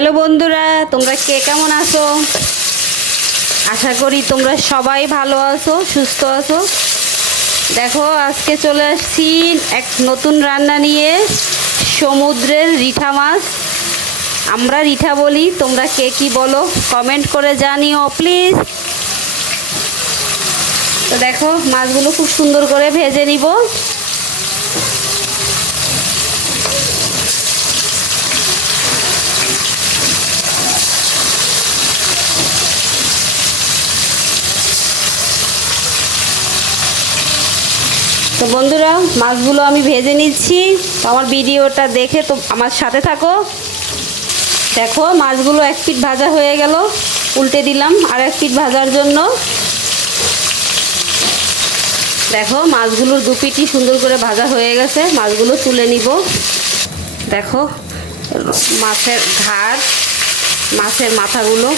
Hello বন্ধুরা, তোমরা কে কেমন আছো? আশা করি তোমরা সবাই ভালো আছো, সুস্থ আছো। দেখো, আজকে চলে আসছি এক নতুন রান্না নিয়ে, সমুদ্রের রিঠা মাছ। আমরা রিঠা বলি, তোমরা কে কি বলো কমেন্ট করে জানিও প্লিজ তো দেখো, মাছগুলো খুব সুন্দর করে ভেজে নিব। তো বন্ধুরা, মাছগুলো আমি ভেজে নিচ্ছি। তো আমার ভিডিওটা দেখে তো আমার সাথে থাকো। দেখো, মাছগুলো এক পিট ভাজা হয়ে গেল। উল্টে দিলাম আর এক পিট ভাজার জন্য। দেখো, মাছগুলোর দু পিঠই সুন্দর করে ভাজা হয়ে গেছে। মাছগুলো তুলে নিব। দেখো, মাছের ঘাট মাছের মাথাগুলো।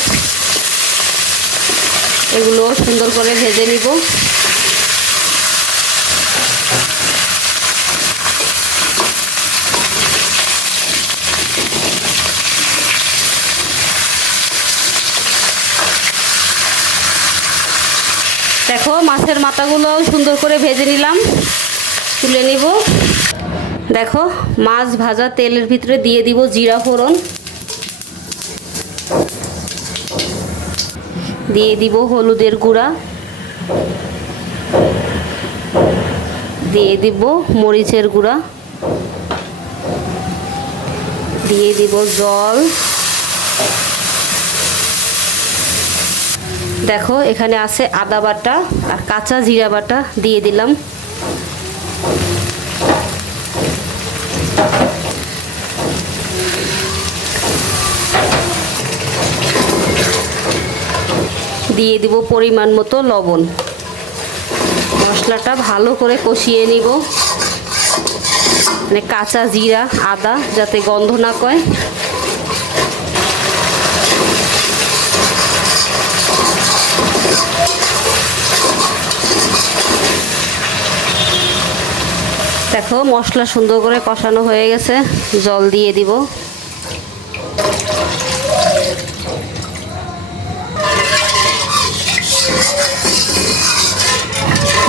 এগুলো সুন্দর করে ভেজে নিব। দেখো মাছের মাথাগুলো সুন্দর করে ভেজে নিলাম। তুলে নিব। দেখো, মাছ ভাজা তেলের ভিতরে দিয়ে দিব জিরা ফোড়ন। দিয়ে দিব হলুদের গুঁড়া। দিয়ে দিব মরিচের গুঁড়া। দিয়ে দিব জল। দেখো, এখানে আছে আদা বাটা আর কাঁচা জিরা বাটা দিয়ে দিলাম। দিয়ে দিব পরিমাণ মতো লবণ। মশলাটা ভালো করে কষিয়ে নিব। মানে কাঁচা জিরা, আদা, যাতে গন্ধ না কয়। দেখো, মশলা সুন্দর করে কষানো হয়ে গেছে। জল দিয়ে দিব।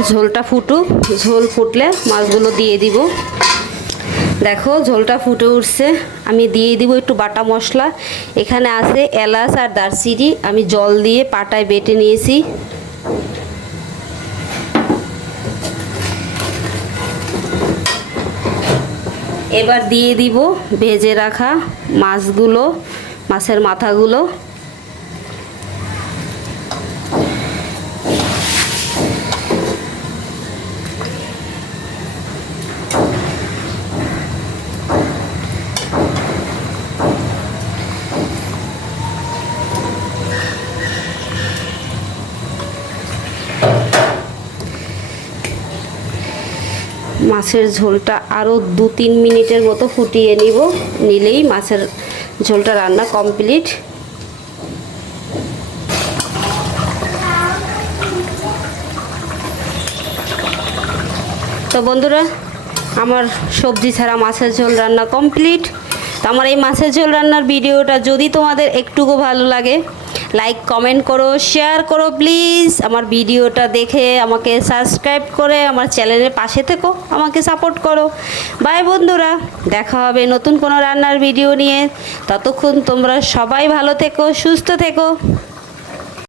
ঝোলটা ফুটুক। ঝোল ফুটলে মাছগুলো দিয়ে দিব। দেখো, ঝোলটা ফুটে উঠছে। আমি দিয়ে দিব একটু বাটা মশলা। এখানে আছে এলাচ আর দারচিনি। আমি জল দিয়ে পাটায় বেটে নিয়েছি। এবার দিয়ে দিব ভেজে রাখা মাছগুলো মাছের মাথাগুলো। মাছের ঝোলটা আরও দু তিন মিনিটের মতো ফুটিয়ে নিব। নিলেই মাছের ঝোলটা রান্না কমপ্লিট। তো বন্ধুরা, আমার সবজি ছাড়া মাছের ঝোল রান্না কমপ্লিট। তো আমার এই মাছের ঝোল রান্নার ভিডিওটা যদি তোমাদের একটুকু ভালো লাগে লাইক কমেন্ট করো শেয়ার করো প্লিজ আমার ভিডিওটা দেখে আমাকে সাবস্ক্রাইব করে আমার চ্যানেলের পাশে থেকো, আমাকে সাপোর্ট করো। বাই বন্ধুরা। দেখা হবে নতুন কোনো রান্নার ভিডিও নিয়ে। ততক্ষণ তোমরা সবাই ভালো থেকো, সুস্থ থেকো।